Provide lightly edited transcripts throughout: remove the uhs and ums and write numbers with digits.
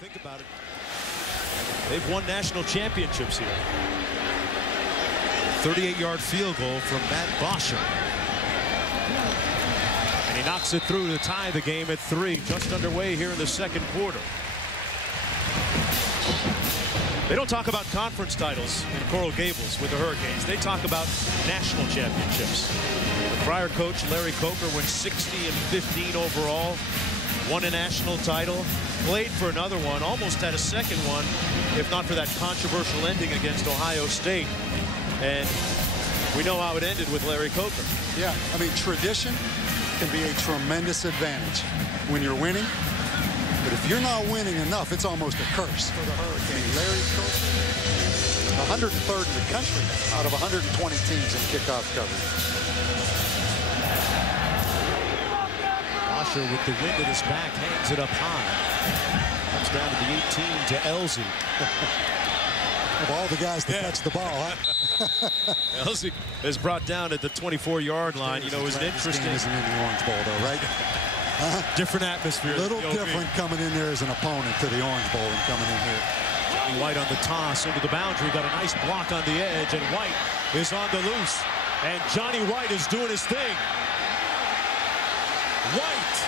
Think about it. They've won national championships here. 38-yard field goal from Matt Bosher. And he knocks it through to tie the game at 3, just underway here in the second quarter. They don't talk about conference titles in Coral Gables with the Hurricanes. They talk about national championships. The prior coach, Larry Coker, went 60-15 overall, won a national title, played for another one, almost had a second one, if not for that controversial ending against Ohio State. And we know how it ended with Larry Coker. Yeah, I mean, tradition can be a tremendous advantage when you're winning. But if you're not winning enough, it's almost a curse for the Hurricanes. Larry Coker, 103rd in the country out of 120 teams in kickoff coverage. Bosher with the wind at his back hangs it up high. Comes down to the 18 to Elsie. Of all the guys to catch the ball, huh? Elsie is brought down at the 24-yard line. You know, it was an interesting. Isn't in the Orange Bowl, though, right? Different atmosphere. A little different coming in there as an opponent to the Orange Bowl and coming in here. Johnny White on the toss into the boundary. Got a nice block on the edge, and White is on the loose. And Johnny White is doing his thing. White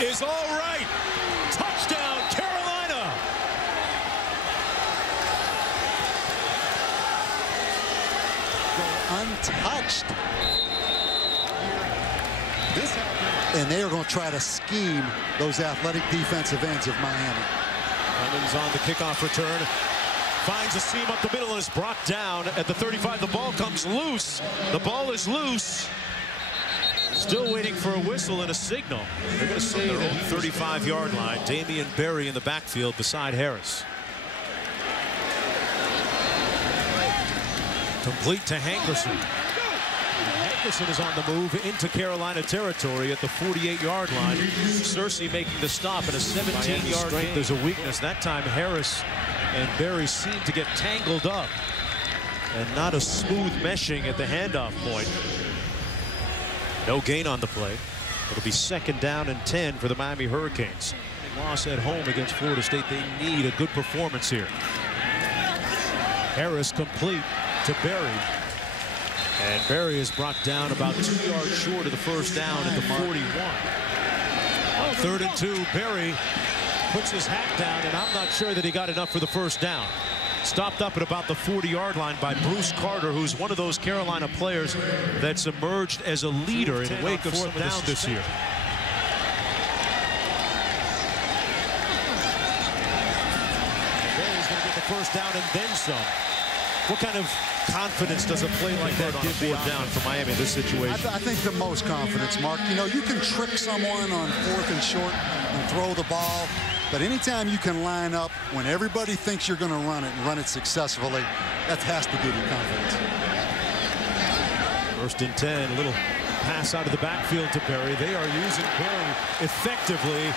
is all right. Touchdown, Carolina. Untouched. And they are going to try to scheme those athletic defensive ends of Miami. Cummins on the kickoff return. Finds a seam up the middle and is brought down at the 35. The ball comes loose. The ball is loose. Still waiting for a whistle and a signal. They're going to say their own 35-yard line. Damian Berry in the backfield beside Harris. Complete to Hankerson. Hankerson is on the move into Carolina territory at the 48-yard line. Searcy making the stop in a 17-yard gain. There's a weakness. That time Harris and Berry seem to get tangled up. And not a smooth meshing at the handoff point. No gain on the play. It'll be 2nd down and 10 for the Miami Hurricanes. Loss at home against Florida State. They need a good performance here. Harris complete to Berry. And Berry is brought down about 2 yards short of the first down at the 41. On 3rd and 2, Berry puts his hat down, and I'm not sure that he got enough for the first down. Stopped up at about the 40-yard line by Bruce Carter, who's one of those Carolina players that's emerged as a leader in the wake of some downs this year. Berry's going to get the first down and then some. What kind of confidence does a play like that give you down for Miami in this situation? I think the most confidence, Mark. You know, you can trick someone on 4th and short and throw the ball, but anytime you can line up when everybody thinks you're going to run it and run it successfully, that has to give you confidence. 1st and 10, a little pass out of the backfield to Berry. They are using Berry effectively,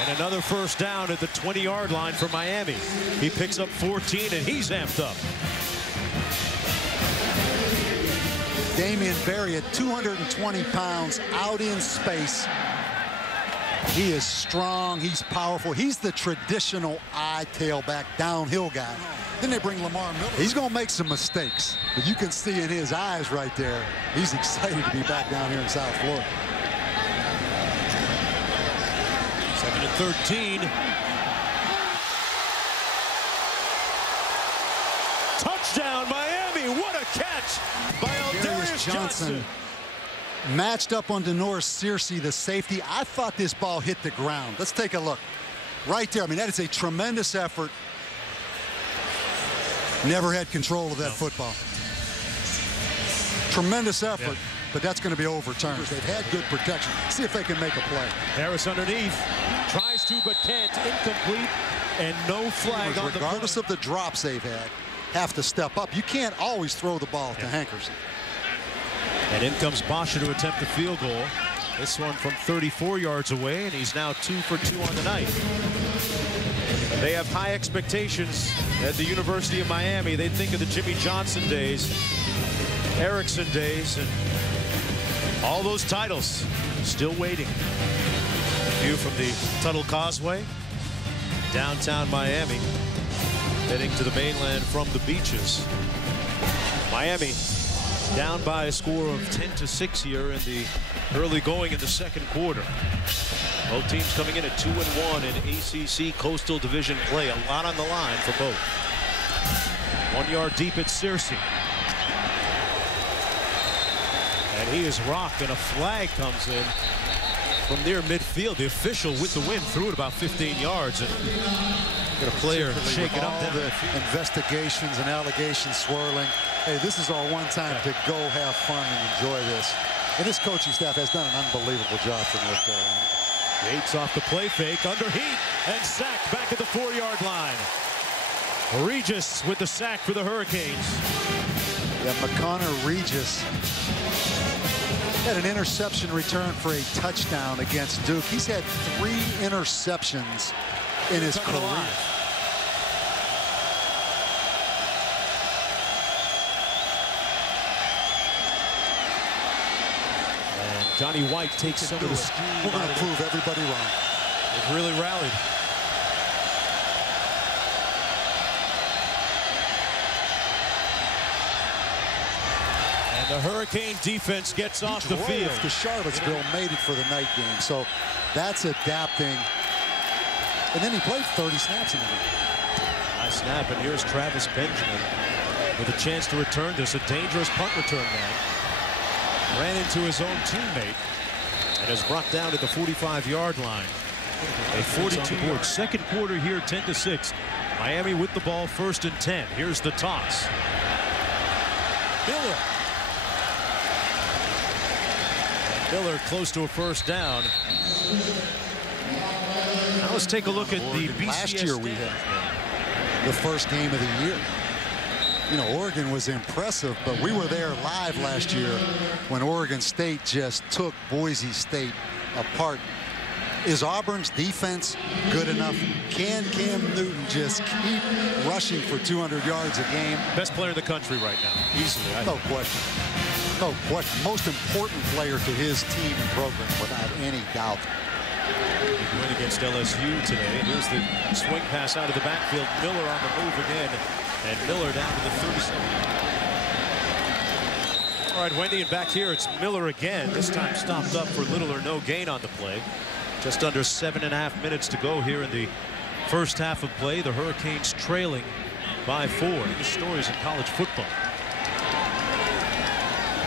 and another first down at the 20-yard line for Miami. He picks up 14, and he's amped up. Damian Berry at 220 pounds out in space. He is strong. He's powerful. He's the traditional eye tailback downhill guy. Then they bring Lamar Miller. He's going to make some mistakes, but you can see in his eyes right there, he's excited to be back down here in South Florida. 2nd and 13. Touchdown, Miami. What a catch by Aldarius Johnson. Matched up on Denoris Searcy, the safety. I thought this ball hit the ground. Let's take a look. Right there. I mean, that is a tremendous effort. Never had control of that football. Tremendous effort, but that's going to be overturned. They've had good protection. See if they can make a play. Harris underneath. Tries to, but can't. Incomplete. And no flag on the play. Regardless of the drops they've had, have to step up. You can't always throw the ball to Hankerson. And in comes Bosher to attempt the field goal. This one from 34 yards away, and he's now 2 for 2 on the night. They have high expectations at the University of Miami. They think of the Jimmy Johnson days, Erickson days, and all those titles still waiting. View from the Tuttle Causeway, downtown Miami, heading to the mainland from the beaches. Miami down by a score of 10-6 here in the early going in the second quarter. Both teams coming in at 2-1 in ACC Coastal Division play. A lot on the line for both. 1 yard deep at Searcy. And he is rocked, and a flag comes in from near midfield. The official with the win threw it about 15 yards. And got a player shaking up down the investigations and allegations swirling. Hey, this is our one time to go have fun and enjoy this. And this coaching staff has done an unbelievable job for North Carolina. Yates off the play fake, under heat, and sacked back at the 4-yard line. Regis with the sack for the Hurricanes. Yeah, McConnor Regis had an interception return for a touchdown against Duke. He's had 3 interceptions in his career. And Johnny White takes some of the steam. We're going to prove everybody wrong. They've really rallied. And the Hurricane defense gets off the field. The Charlottesville made it for the night game, so that's adapting. And then he played 30 snaps in the game. Nice snap, and here's Travis Benjamin with a chance to return this. A dangerous punt return now. Ran into his own teammate and is brought down at the 45-yard line. A 42-board second quarter here, 10-6. Miami with the ball, 1st and 10. Here's the toss. Miller. Miller close to a 1st down. Now let's take a look at the BCS. Last year we had the first game of the year. You know, Oregon was impressive, but we were there live last year when Oregon State just took Boise State apart. Is Auburn's defense good enough? Can Cam Newton just keep rushing for 200 yards a game? Best player in the country right now, easily. No question. No question. Most important player to his team and program, without any doubt. Big win against LSU today. Here's the swing pass out of the backfield. Miller on the move again, and Miller down to the 37. All right, Wendy, and back here it's Miller again. This time stopped up for little or no gain on the play. Just under 7.5 minutes to go here in the first half of play. The Hurricanes trailing by 4. The stories in college football.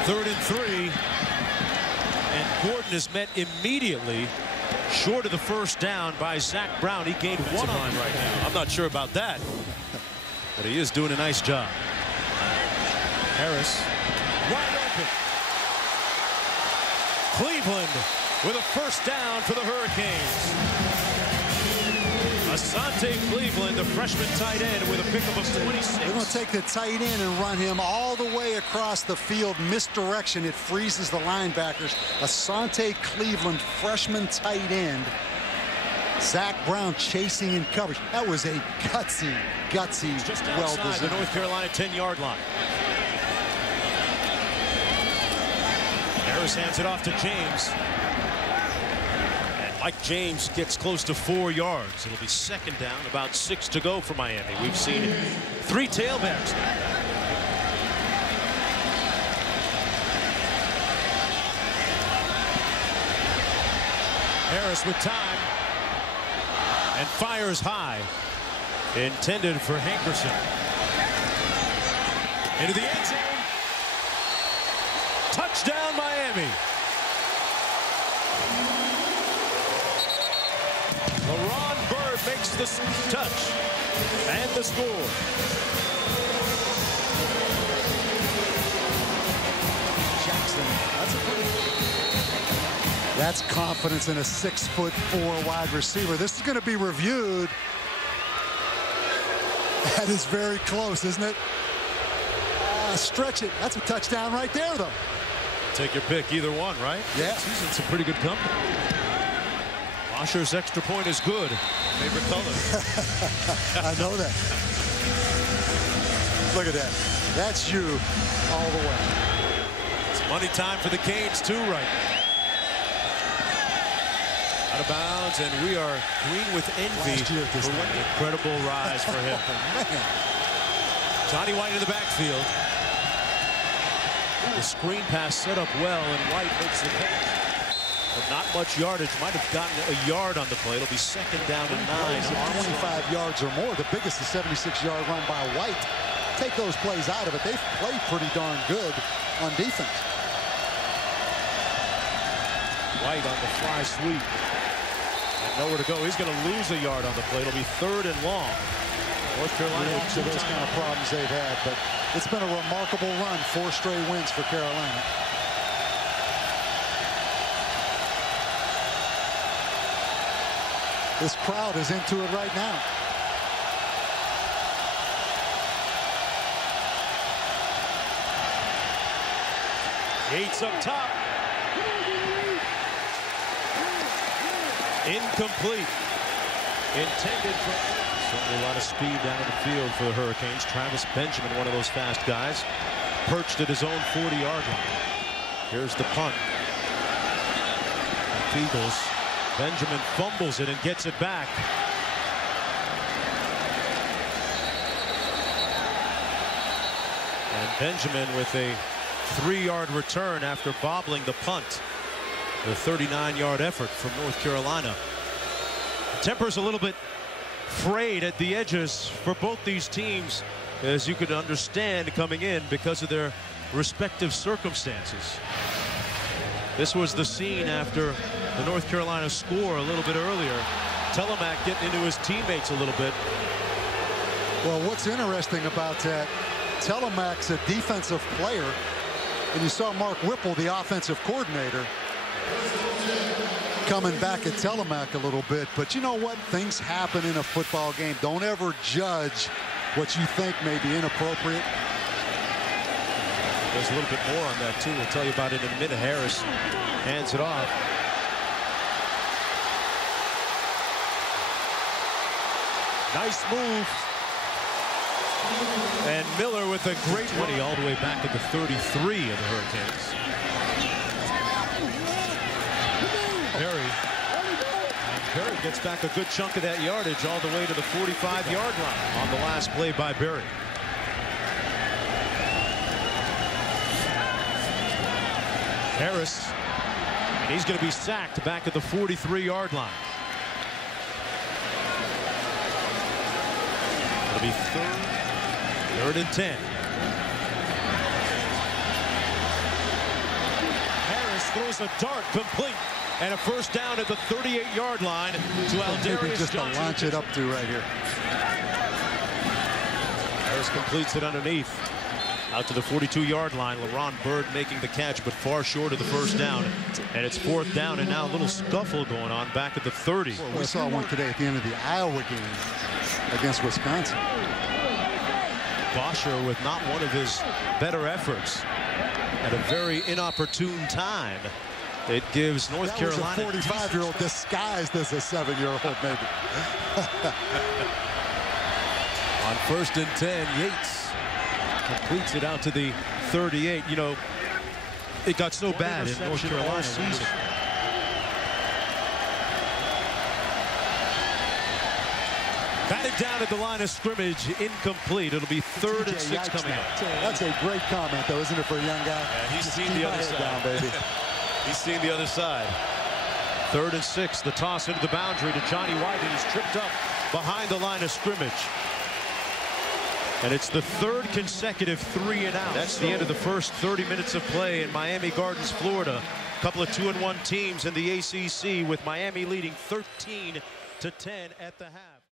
3rd and 3. And Gordon is met immediately short of the 1st down by Zach Brown. He gained 1 on right now. I'm not sure about that, but he is doing a nice job. Harris wide open. Cleveland with a 1st down for the Hurricanes. Asante Cleveland, the freshman tight end, with a pickup of 26. They're going to take the tight end and run him all the way across the field. Misdirection. It freezes the linebackers. Asante Cleveland, freshman tight end. Zach Brown chasing in coverage. That was a gutsy, just outside the North Carolina 10-yard line. Harris hands it off to James. Mike James gets close to 4 yards. It'll be 2nd down, about 6 to go for Miami. We've seen 3 tailbacks now. Harris with time and fires high. Intended for Hankerson. Into the end zone. Touchdown, Miami. LaRon Bird makes the touch and the score. Jackson, that's confidence in a 6'4" wide receiver. This is going to be reviewed. That is very close, isn't it? Stretch it. That's a touchdown right there, though. Take your pick, either one, right? Yeah. He's in some pretty good company. Washer's extra point is good. Favorite color. I know that. Look at that. That's you all the way. It's Money time for the Canes, too, right now. Out of bounds, and we are green with envy for what an incredible rise for him. Johnny White in the backfield. The screen pass set up well, and White makes the catch. But not much yardage. Might have gotten a yard on the play. It'll be second down and 9. 25 yards or more. The biggest is 76-yard run by White. Take those plays out of it. They've played pretty darn good on defense. White on the fly sweep. And nowhere to go. He's going to lose a yard on the play. It'll be 3rd and long. North Carolina with to those kind of problems they've had, but it's been a remarkable run. 4 straight wins for Carolina. This crowd is into it right now. Yates up top. Incomplete. Intended for... Certainly a lot of speed down the field for the Hurricanes. Travis Benjamin, one of those fast guys, perched at his own 40-yard line. Here's the punt. Eagles. Benjamin fumbles it and gets it back. And Benjamin with a 3-yard return after bobbling the punt. The 39-yard effort from North Carolina. Temper's a little bit frayed at the edges for both these teams, as you could understand coming in because of their respective circumstances. This was the scene after the North Carolina score a little bit earlier. Telemac getting into his teammates a little bit. Well, what's interesting about that, Telemac's a defensive player, and you saw Mark Whipple, the offensive coordinator, coming back at Telemac a little bit. But you know what? Things happen in a football game. Don't ever judge what you think may be inappropriate. There's a little bit more on that, too. We'll tell you about it in a minute. Harris hands it off. Nice move. And Miller with a great 20 all the way back at the 33 of the Hurricanes. Berry gets back a good chunk of that yardage all the way to the 45-yard line on the last play by Berry. Harris, and he's going to be sacked back at the 43-yard line. It'll be third and 10. Harris throws a dart complete. And a first down at the 38-yard line to Aldarius just Johnson. To launch it up to right here. Harris completes it underneath. Out to the 42-yard line. LaRon Byrd making the catch, but far short of the first down. And it's 4th down, and now a little scuffle going on back at the 30. Well, we saw one today at the end of the Iowa game against Wisconsin. Bosher with not one of his better efforts at a very inopportune time. It gives North Carolina. That was a 45-year-old disguised as a 7-year-old, maybe. On 1st and 10, Yates completes it out to the 38. You know, it got so bad in North Carolina season. Batted down at the line of scrimmage, incomplete. It'll be 3rd and 6 coming up. That's a great comment, though, isn't it, for a young guy? Yeah, he's seen the other side. Down, baby. He's seen the other side. 3rd and 6. The toss into the boundary to Johnny White, and he's tripped up behind the line of scrimmage. And it's the 3rd consecutive 3-and-out. That's the end of the first 30 minutes of play in Miami Gardens, Florida. A couple of 2-1 teams in the ACC, with Miami leading 13-10 at the half.